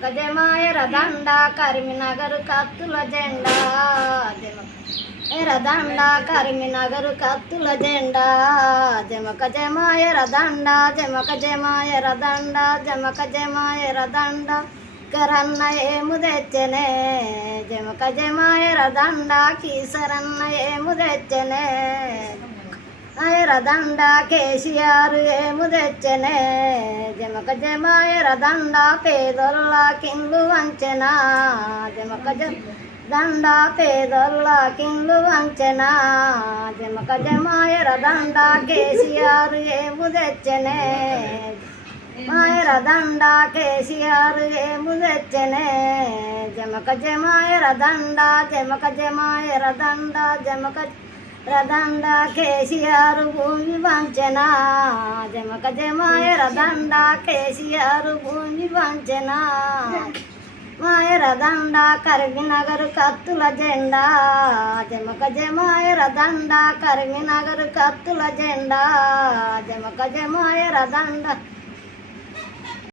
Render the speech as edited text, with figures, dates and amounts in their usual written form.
జమాయర దండ కరీంనగర్ కత్తుల జెండా దండ కరీంనగర్ కత్తుల జెండా జమక జమాయర దండ జమక జమాయర దండ జమక జమాయర దండ కరన్న ఏము తెచ్చనే జమక జమాయర దండ కీసరన్న ఏము తెచ్చనే ఆయర దండ కేసీఆర్ ఏము తెచ్చనే జమక జమాయర దండ పేదొల్ల కిండ్లు వంచెనా జమక దండ పేదొల్ల కిండ్లు వంచెనా జమక జమాయర దండ కేసీఆర్ ఏము తెచ్చనే మాయర దండ కేసీఆర్ ఏము తెచ్చనే జమక జమాయర దండ జమక జమాయర దండ జమక రదండ కేసీఆర్ భూమి వంచెనా జమక జమాయర దండ కేసీఆర్ భూమి వంచెనా మాయర దండ కరీంనగర్ కత్తుల జెండా జమక జమాయర దండ కరీంనగర్ కత్తుల జెండా జమక జమాయర దండ